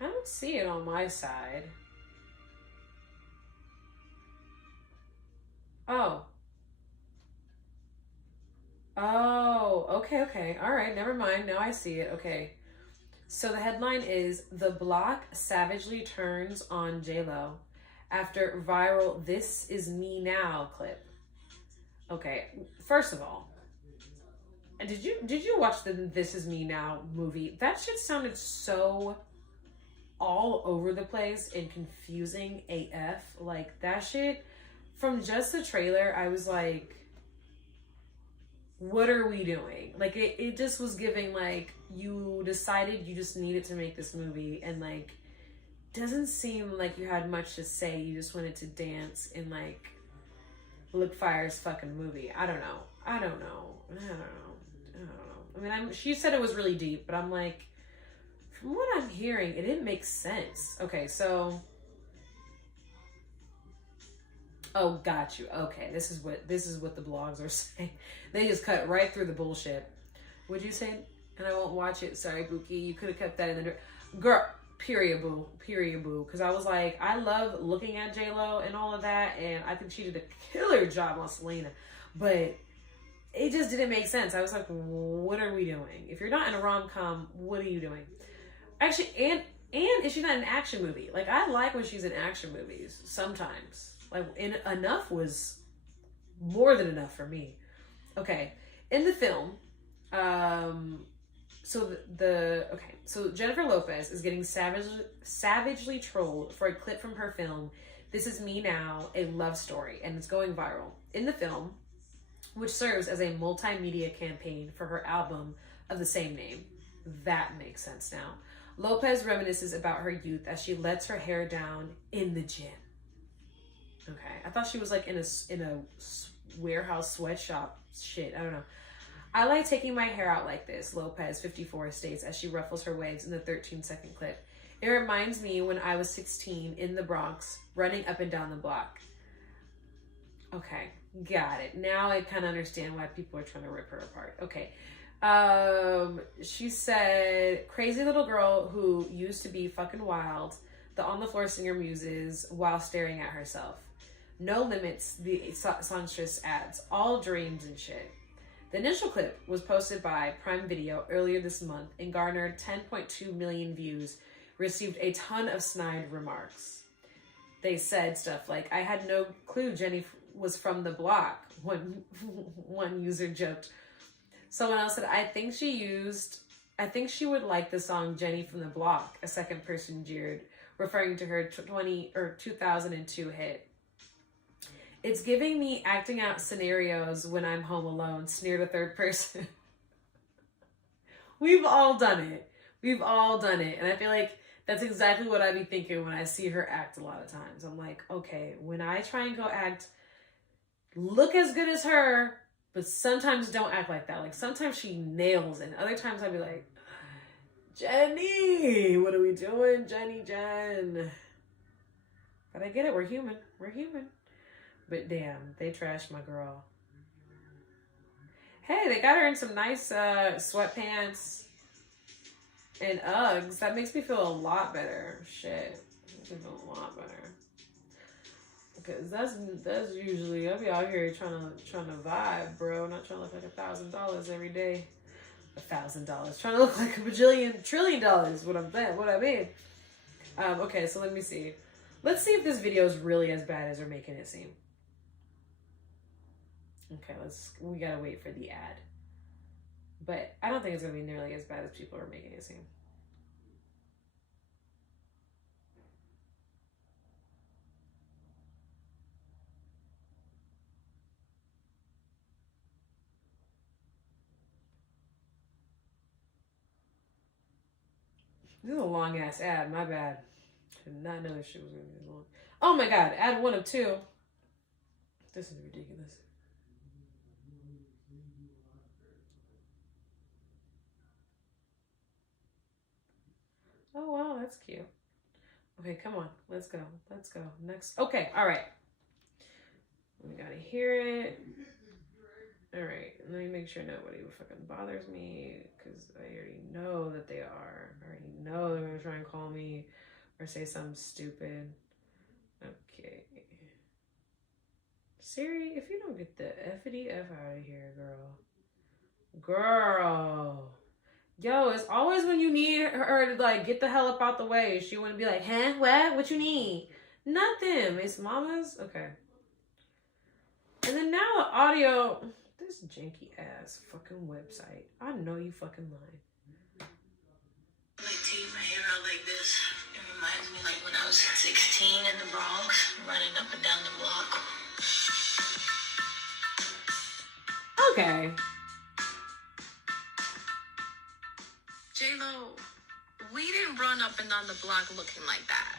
I don't see it on my side. Oh, okay. All right, never mind. Now I see it. Okay. So the headline is The Block Savagely Turns on J-Lo After Viral This Is Me Now clip. Okay, first of all, did you watch the This Is Me Now movie? That shit sounded so all over the place and confusing AF. Like, that shit, from just the trailer, I was like, what are we doing? Like, it just was giving, like, you decided you just needed to make this movie, and, like, doesn't seem like you had much to say. You just wanted to dance in, like, Luke Fire's fucking movie. I don't know. I mean, she said it was really deep, but I'm like, from what I'm hearing, it didn't make sense. Okay, so... Oh, got you. Okay, this is what the blogs are saying. They just cut right through the bullshit. Would you say? And I won't watch it. Sorry, Buki. You could have kept that in the girl. Period, boo. Because I was like, I love looking at J-Lo and all of that, and I think she did a killer job on Selena. But it just didn't make sense. I was like, what are we doing? If you're not in a rom-com, what are you doing? Actually, and is she not an action movie? Like, I like when she's in action movies sometimes. Like, Enough was more than enough for me. Okay, in the film, so so Jennifer Lopez is getting savagely trolled for a clip from her film This Is Me Now, a Love Story, and it's going viral. In the film, which serves as a multimedia campaign for her album of the same name. That makes sense now. Lopez reminisces about her youth as she lets her hair down in the gym. Okay, I thought she was like in a warehouse sweatshop shit. I don't know. I like taking my hair out like this, Lopez, 54, states as she ruffles her waves in the 13-second clip. It reminds me when I was 16 in the Bronx, running up and down the block. Okay, got it. Now I kind of understand why people are trying to rip her apart. Okay. She said, crazy little girl who used to be fucking wild, the on-the-floor singer muses while staring at herself. No limits, the songstress adds, all dreams and shit. The initial clip was posted by Prime Video earlier this month and garnered 10.2 million views, received a ton of snide remarks. They said stuff like, I had no clue Jenny was from the block, one user joked. Someone else said, I think she would like the song Jenny from the Block, a second person jeered, referring to her 2002 hit. It's giving me acting out scenarios when I'm home alone, sneered a third person. We've all done it. We've all done it. And I feel like that's exactly what I be thinking when I see her act a lot of times. I'm like, okay, when I try and go act, look as good as her, but sometimes don't act like that. Like sometimes she nails it. And other times I'd be like, Jenny, what are we doing? Jen. But I get it. We're human. But damn, they trashed my girl. Hey, they got her in some nice sweatpants and Uggs. That makes me feel a lot better. Shit. Makes me feel a lot better. Because that's usually, I'll be out here trying to vibe, bro. Not trying to look like $1,000 every day. $1,000. Trying to look like $1 trillion. What I mean. Okay, so let me see. Let's see if this video is really as bad as they're making it seem. Okay, we gotta wait for the ad. But I don't think it's gonna be nearly as bad as people are making it seem. This is a long ass ad, my bad. Did not know this shit was gonna be long. Oh my god, ad 1 of 2. This is ridiculous. Oh wow, that's cute. Okay, come on. Let's go. Next. Okay, alright. We gotta hear it. Alright, let me make sure nobody fucking bothers me, because I already know that they are. I already know they're gonna try and call me or say something stupid. Okay. Siri, if you don't get the F-ity F out of here, girl. Yo, it's always when you need her to, like, get the hell up out the way. She wouldn't be like, huh? What you need? Nothing. It's mama's. Okay. And then now the audio, this janky ass fucking website. I know you fucking lying. I like to keep my hair out like this. It reminds me like when I was 16 in the Bronx, running up and down the block. Okay. J-Lo, we didn't run up and down the block looking like that.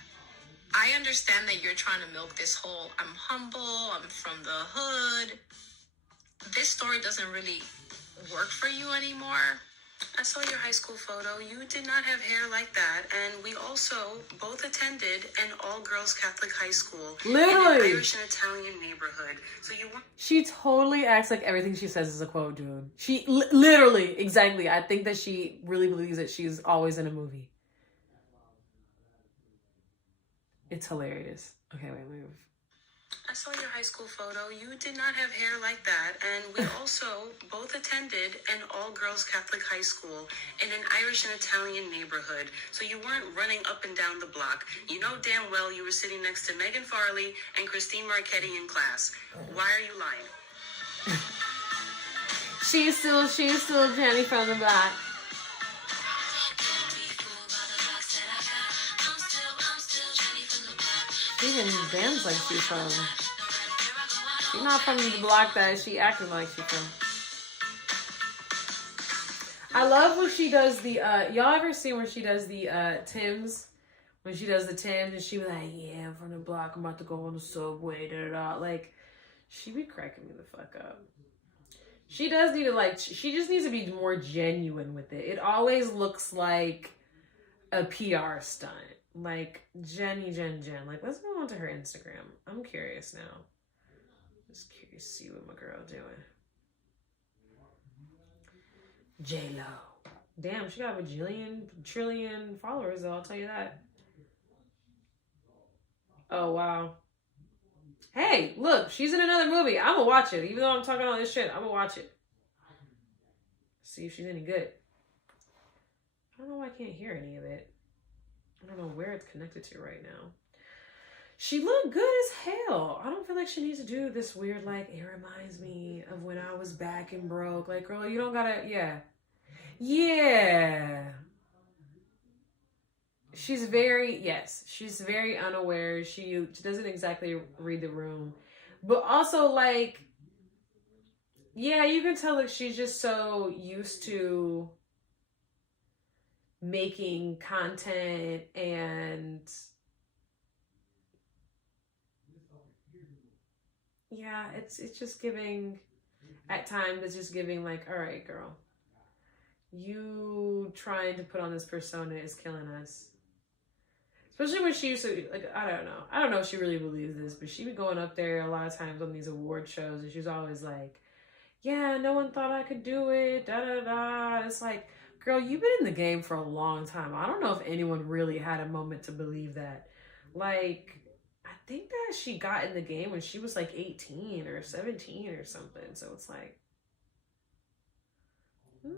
I understand that you're trying to milk this whole, I'm humble, I'm from the hood. This story doesn't really work for you anymore. I saw your high school photo. You did not have hair like that. And we also both attended an all-girls Catholic high school. Literally. In an Irish and Italian neighborhood. So you weren't... She totally acts like everything she says is a quote, dude. She literally, exactly. I think that she really believes that she's always in a movie. It's hilarious. Okay, wait, move. I saw your high school photo. You did not have hair like that. And we also both attended an all-girls Catholic high school in an Irish and Italian neighborhood. So you weren't running up and down the block. You know damn well you were sitting next to Megan Farley and Christine Marchetti in class. Why are you lying? She's still Jenny from the block. She even dance like she's from. She's not from the block that she acting like she's from. I love when she does the y'all ever seen when she does the Tims? When she does the Tims and she be like, yeah, I'm from the block, I'm about to go on the subway, da da da. Like, she be cracking me the fuck up. She does need to, like, she just needs to be more genuine with it. It always looks like a PR stunt. Like, Jen. Like, let's go on to her Instagram. I'm curious now. Just curious to see what my girl doing. J-Lo. Damn, she got a trillion followers, though, I'll tell you that. Oh, wow. Hey, look, she's in another movie. I'm gonna watch it. Even though I'm talking all this shit, I'm gonna watch it. See if she's any good. I don't know why I can't hear any of it. I don't know where it's connected to right now. She looked good as hell. I don't feel like she needs to do this weird, like, it reminds me of when I was back and broke. Like, girl, you don't gotta, yeah. Yeah. She's very unaware. She doesn't exactly read the room. But also, like, yeah, you can tell that she's just so used to making content and yeah, it's just giving, at times it's just giving like, all right, girl, you trying to put on this persona is killing us. Especially when she used to, like, I don't know if she really believes this, but she be going up there a lot of times on these award shows and she's always like, yeah, no one thought I could do it, da da da. It's like, girl, you've been in the game for a long time. I don't know if anyone really had a moment to believe that. Like, I think that she got in the game when she was like 18 or 17 or something. So it's like, you've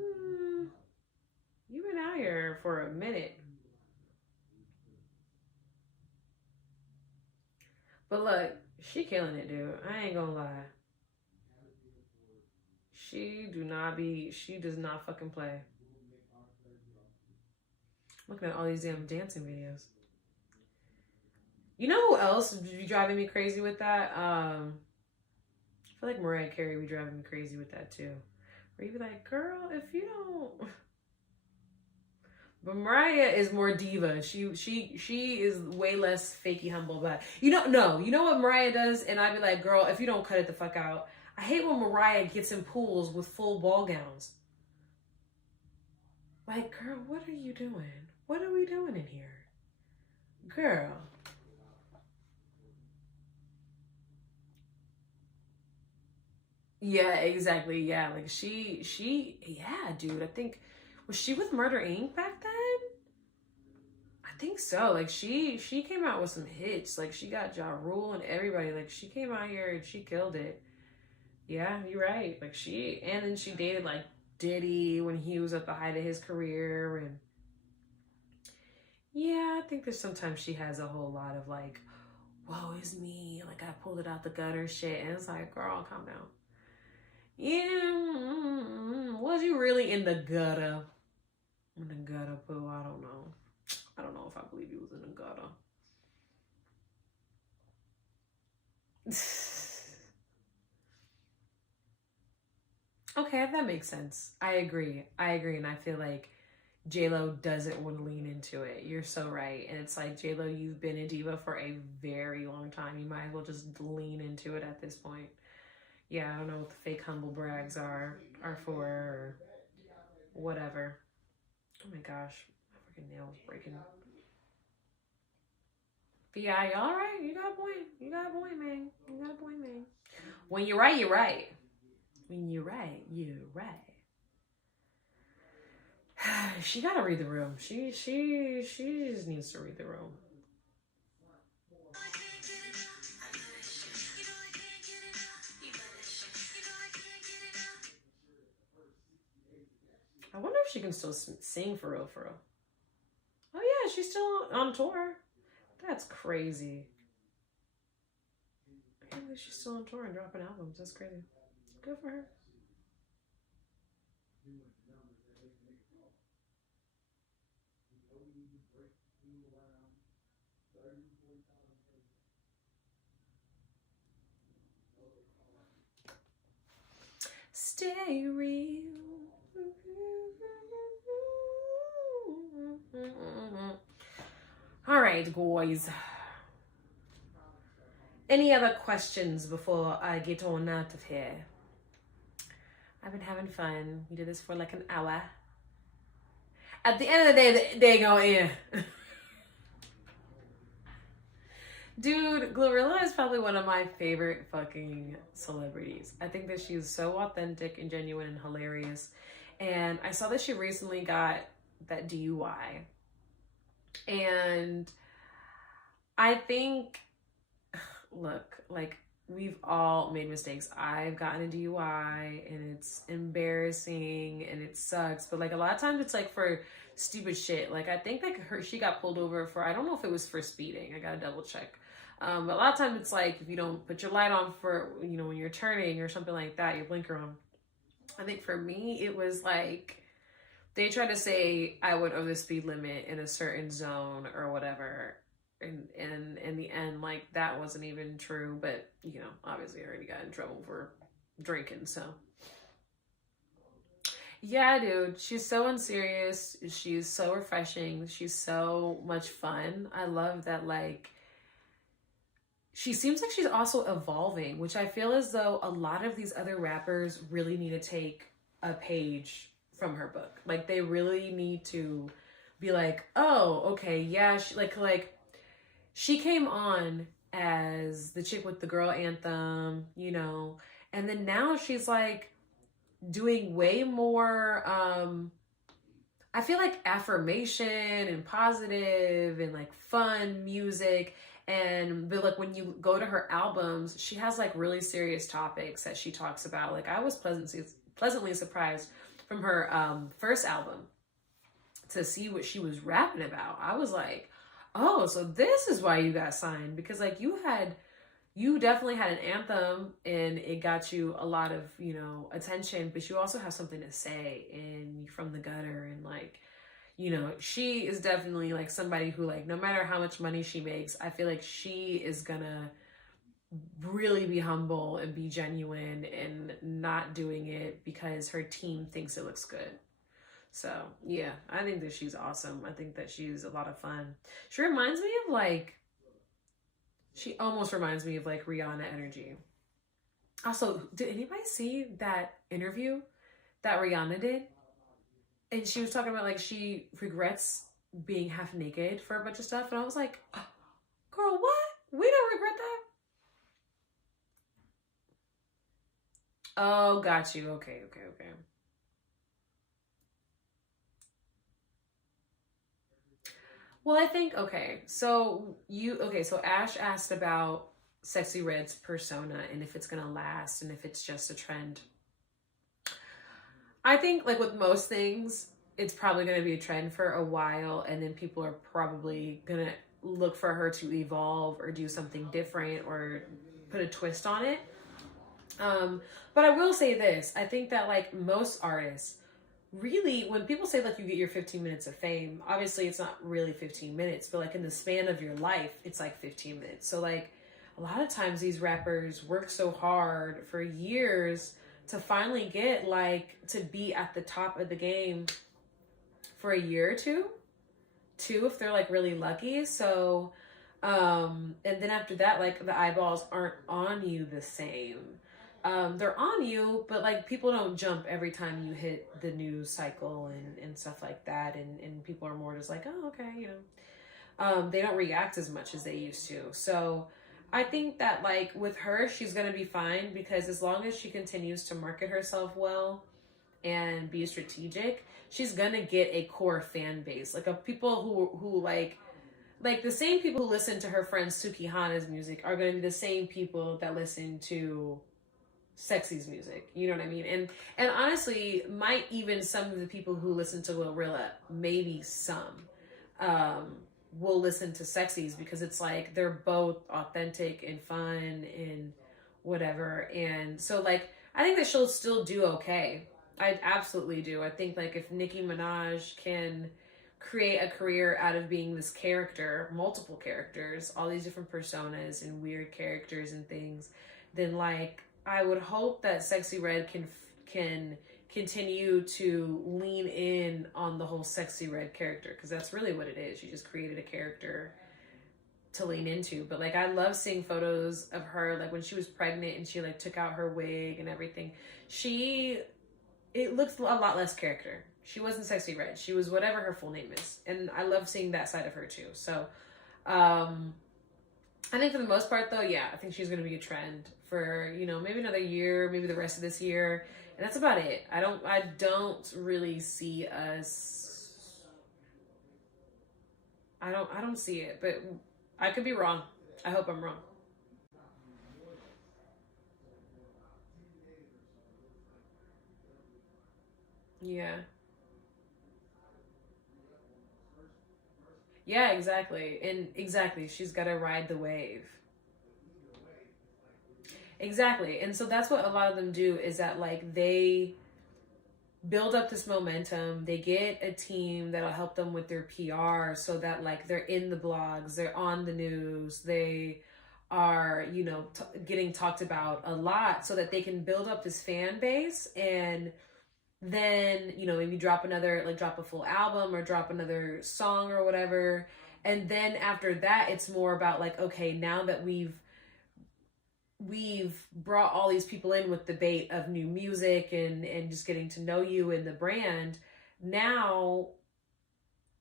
been out here for a minute. But look, she killing it, dude. I ain't gonna lie. She does not fucking play. Looking at all these damn dancing videos. You know who else be driving me crazy with that? I feel like Mariah Carey be driving me crazy with that too. Where you be like, girl, if you don't. But Mariah is more diva. She is way less fakey humble. But you know what Mariah does, and I'd be like, girl, if you don't cut it the fuck out. I hate when Mariah gets in pools with full ball gowns. Like, girl, what are you doing? What are we doing in here? Girl. Yeah, exactly. Yeah, like yeah, dude. I think, was she with Murder Inc. back then? I think so. Like, she came out with some hits. Like, she got Ja Rule and everybody. Like, she came out here and she killed it. Yeah, you're right. Like, and then she dated, like, Diddy when he was at the height of his career. And yeah, I think there's sometimes she has a whole lot of, like, woe is me. Like, I pulled it out the gutter shit. And it's like, girl, calm down. Yeah, was you really in the gutter? In the gutter, boo? I don't know. I don't know if I believe he was in the gutter. Okay, that makes sense. I agree. And I feel like J-Lo doesn't want to lean into it. You're so right. And it's like, J-Lo, you've been a diva for a very long time. You might as well just lean into it at this point. Yeah, I don't know what the fake humble brags are for or whatever. Oh my gosh, my freaking nail is breaking. But yeah, y'all right. You got a point, man. When you're right, you're right. When you're right, you're right. She gotta read the room. She just needs to read the room. I wonder if she can still sing for real. Oh yeah, she's still on tour. That's crazy. Apparently she's still on tour and dropping albums. That's crazy. Good for her. Stay real. All right, guys. Any other questions before I get on out of here? I've been having fun. We did this for like an hour. At the end of the day, they go in. Dude, Glorilla is probably one of my favorite fucking celebrities. I think that she's so authentic and genuine and hilarious. And I saw that she recently got that DUI. And I think, look, like, we've all made mistakes. I've gotten a DUI and it's embarrassing and it sucks. But like a lot of times it's like for stupid shit. Like I think like she got pulled over for, I don't know if it was for speeding. I gotta double check. But a lot of times it's like if you don't put your light on for, you know, when you're turning or something like that, your blinker on. I think for me, it was like they tried to say I went over the speed limit in a certain zone or whatever. And in the end, like that wasn't even true. But, you know, obviously I already got in trouble for drinking. So, yeah, dude, she's so unserious. She's so refreshing. She's so much fun. I love that, like, she seems like she's also evolving, which I feel as though a lot of these other rappers really need to take a page from her book. Like they really need to be like, oh, okay, yeah, she came on as the chick with the girl anthem, you know, and then now she's like doing way more I feel like affirmation and positive and like fun music. But like when you go to her albums, she has like really serious topics that she talks about. Like I was pleasantly surprised from her first album to see what she was rapping about. I was like, oh, so this is why you got signed, because like you definitely had an anthem and it got you a lot of, you know, attention, but you also have something to say and you're from the gutter and like, you know, she is definitely like somebody who like, no matter how much money she makes, I feel like she is gonna really be humble and be genuine and not doing it because her team thinks it looks good. So yeah, I think that she's awesome. I think that she's a lot of fun. She reminds me of like, she almost reminds me of like Rihanna energy. Also, did anybody see that interview that Rihanna did? And she was talking about like she regrets being half naked for a bunch of stuff. And I was like, oh, girl, what? We don't regret that. Oh, got you. Okay. Well, I think, so Ash asked about Sexy Red's persona and if it's gonna last and if it's just a trend. I think like with most things, it's probably gonna be a trend for a while and then people are probably gonna look for her to evolve or do something different or put a twist on it. But I will say this, I think that like most artists, really, when people say like you get your 15 minutes of fame, obviously it's not really 15 minutes, but like in the span of your life, it's like 15 minutes. So like a lot of times these rappers work so hard for years to finally get like to be at the top of the game for a year or two if they're like really lucky. So and then after that, like the eyeballs aren't on you the same. They're on you, but like people don't jump every time you hit the news cycle and stuff like that. And people are more just like, oh, okay, you know, they don't react as much as they used to. So I think that like with her, she's going to be fine because as long as she continues to market herself well and be strategic, she's going to get a core fan base. Like of people who like the same people who listen to her friend Suki Hana's music are going to be the same people that listen to Sexy's music, you know what I mean? And honestly, might even some of the people who listen to Glorilla, maybe some, will listen to Sexy's because it's like they're both authentic and fun and whatever. And so like I think that she'll still do okay. I absolutely do. I think like if Nicki Minaj can create a career out of being this character, multiple characters, all these different personas and weird characters and things, then like I would hope that Sexy Red can continue to lean in on the whole Sexy Red character, because that's really what it is. She just created a character to lean into. But like I love seeing photos of her like when she was pregnant and she like took out her wig and everything. It looks a lot less character. She wasn't Sexy Red. She was whatever her full name is. And I love seeing that side of her too. So I think for the most part though, yeah, I think she's going to be a trend for, you know, maybe another year, maybe the rest of this year. And that's about it. I don't really see us, I don't see it, but I could be wrong. I hope I'm wrong. Yeah. Yeah, exactly. And exactly, she's got to ride the wave. Exactly. And so that's what a lot of them do, is that like they build up this momentum. They get a team that'll help them with their PR so that like they're in the blogs, they're on the news, they are, you know, getting talked about a lot so that they can build up this fan base. And then, you know, maybe drop a full album or drop another song or whatever. And then after that, it's more about like, okay, now that we've brought all these people in with the bait of new music and just getting to know you and the brand, now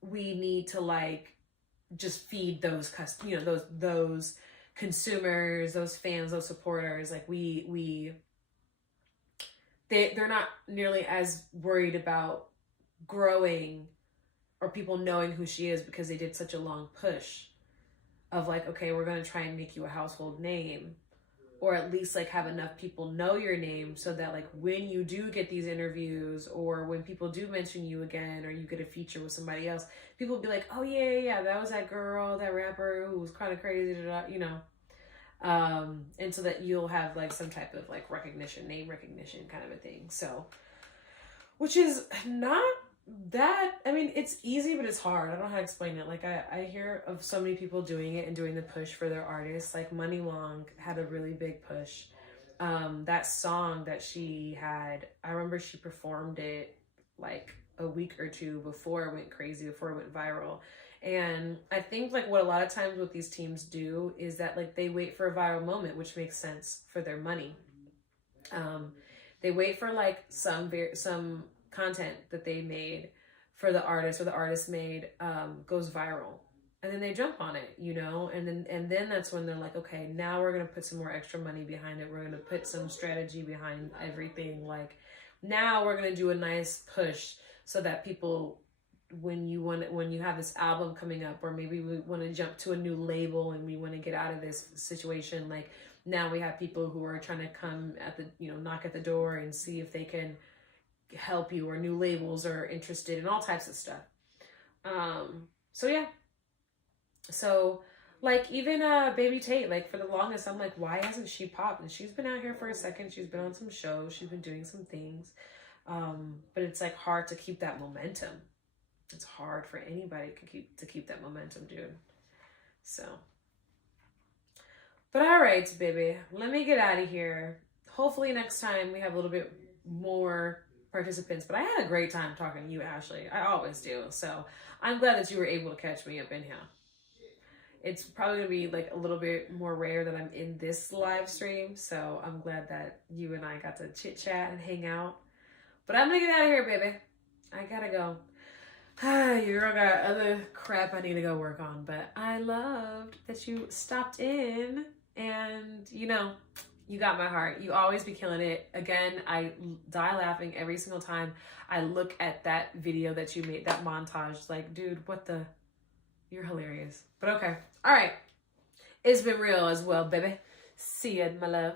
we need to like just feed those those consumers, those fans, those supporters. Like they're not nearly as worried about growing or people knowing who she is, because they did such a long push of like, okay, we're going to try and make you a household name, or at least like have enough people know your name so that like when you do get these interviews or when people do mention you again or you get a feature with somebody else, people will be like, oh yeah, that was that girl, that rapper who was kind of crazy, you know. And so that you'll have like some type of like recognition, name recognition kind of a thing. So, which is not that, I mean, it's easy, but it's hard. I don't know how to explain it. Like I hear of so many people doing it and doing the push for their artists. Like Money Long had a really big push. That song that she had, I remember she performed it like a week or two before it went crazy, before it went viral. And I think like what a lot of times what these teams do is that like they wait for a viral moment, which makes sense for their money. They wait for like some content that they made for the artist or the artist made goes viral, and then they jump on it, you know, and then that's when they're like, okay, now we're gonna put some more extra money behind it. We're gonna put some strategy behind everything. Like now we're gonna do a nice push so that people, when you have this album coming up, or maybe we want to jump to a new label and we want to get out of this situation, like now we have people who are trying to come at the, you know, knock at the door and see if they can help you, or new labels are interested in all types of stuff. So yeah. So like even Baby Tate, like for the longest I'm like, why hasn't she popped? And she's been out here for a second, she's been on some shows, she's been doing some things. But it's like hard to keep that momentum. It's hard for anybody to keep that momentum, dude. So, but all right, baby, let me get out of here. Hopefully next time we have a little bit more participants, but I had a great time talking to you, Ashley. I always do. So I'm glad that you were able to catch me up in here. It's probably gonna be like a little bit more rare that I'm in this live stream. So I'm glad that you and I got to chit chat and hang out. But I'm gonna get out of here, baby. I gotta go. Your girl got other crap I need to go work on, but I loved that you stopped in and, you know, you got my heart. You always be killing it. Again, I die laughing every single time I look at that video that you made, that montage. Like, dude, you're hilarious. But okay. All right. It's been real as well, baby. See ya, my love.